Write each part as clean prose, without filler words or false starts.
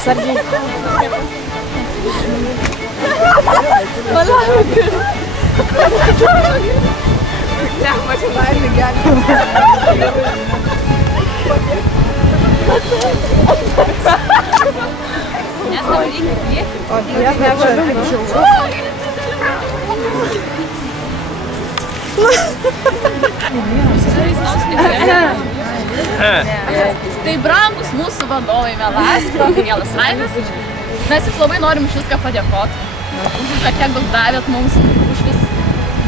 Atsargiai. Ne, mačiau laimį gerį. Nes tam reikia priekį. O jie negaliu. Tai brangus mūsų vadovai Melasko, Gabrielas Raimis. Mes jums labai norim už viską padėkoti. Už viską, kiek daug davėt mums. Už vis.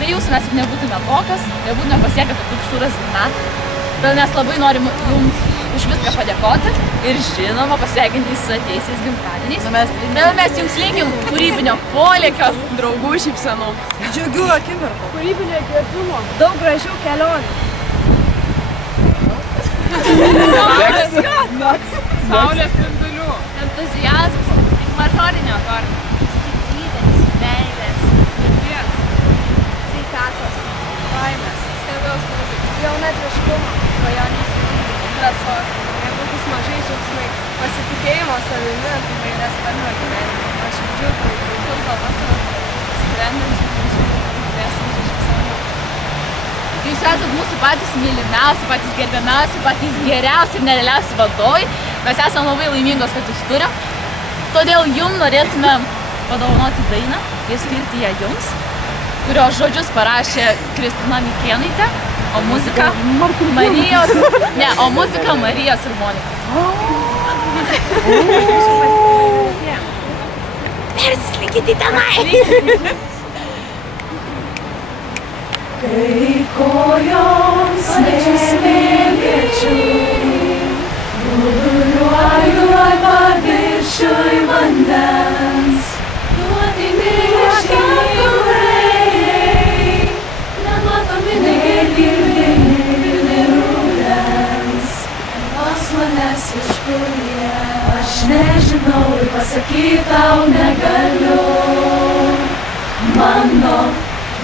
Be jūsų mes juk nebūtume tokios, nebūtume pasiekę tokių aukštų rezultatų. Bet mes labai norim jums už viską padėkoti ir žinoma pasveikinti su ateisiais gimtadieniais. Mes jums linkim kūrybinio polėkio, draugų šypsenų, Džiugių akimirkų. kūrybinio įkvėpimo, Daug gražių kelionių. saulės spindulių, entuziazmo, mažorinio akordo, stiprybės, meilės, vilties, Sveikatos. laimės, stebiaus muzikos, Jaunatviškumo. svajonės, drąsos, Nebūtis mažai džiaugsmais. Pasitikėjimo savimi. įvairias sparnio gyvenimo, nuoširdžių klaidų, šilto vasaros, skrendančių minčių, įkvėpstančių šypsenų. Jūs esate mūsų patys mylimiausi, patys gerbiamiausi, patys geriausi ir nerealiausi vadovai. Mes esame labai laimingos, kad jūs turim. Todėl jums norėtume padovanoti dainą ir skirti ją jums, kurios žodžius parašė Kristina Mikėnaitė, o muzika Marijos, o muzika Marijos ir Monikos. Persislikite tenai! Kai kojoms nemėlėčiui, plūduriuoju paviršiui vandens, nuotimi žygiai, nematomi negirdimi rudens, pas manęs iš kur jie, aš nežinau ir pasakyti tau negaliu,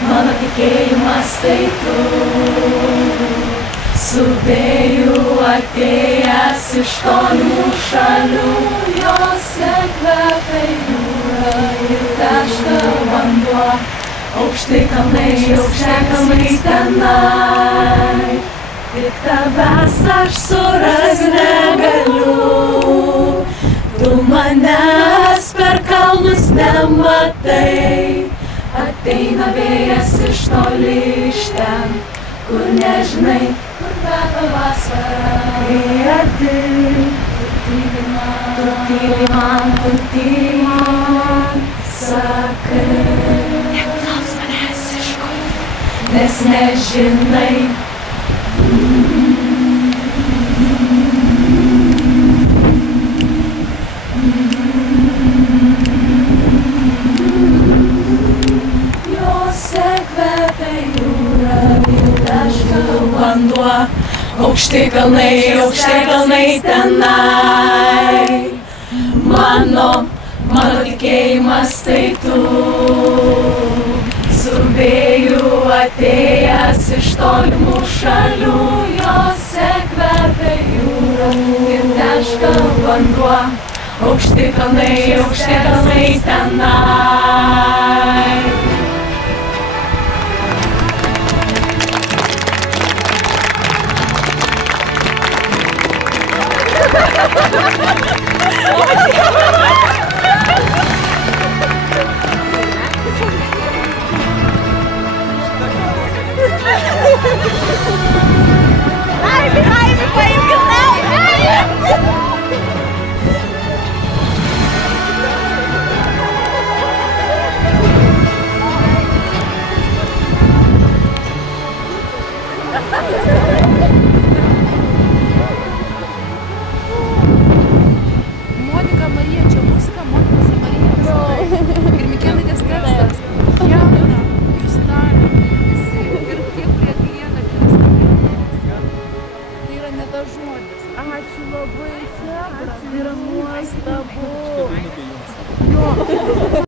Mano tikėjimas tai tu, su vėju atėjęs iš tolimų šalių, jose kvepia jūra ir teška vanduo, aukštai kalnai tenai, tik tavęs aš suras negaliu, tu manęs per kalnus nematai. Ateina vėjas iš toli iš ten, kur nežinai, kur kvepia vasara. Kai arti, tu tyli man, sakai. Neklaus manęs iš kur, nes nežinai. Vanduo, aukšti kalnai tenai. Mano tikėjimas tai tu, su vėju atėjęs iš tolimų šalių, jose kvepia jūra ir teška vanduo, aukšti kalnai tenai. Oh,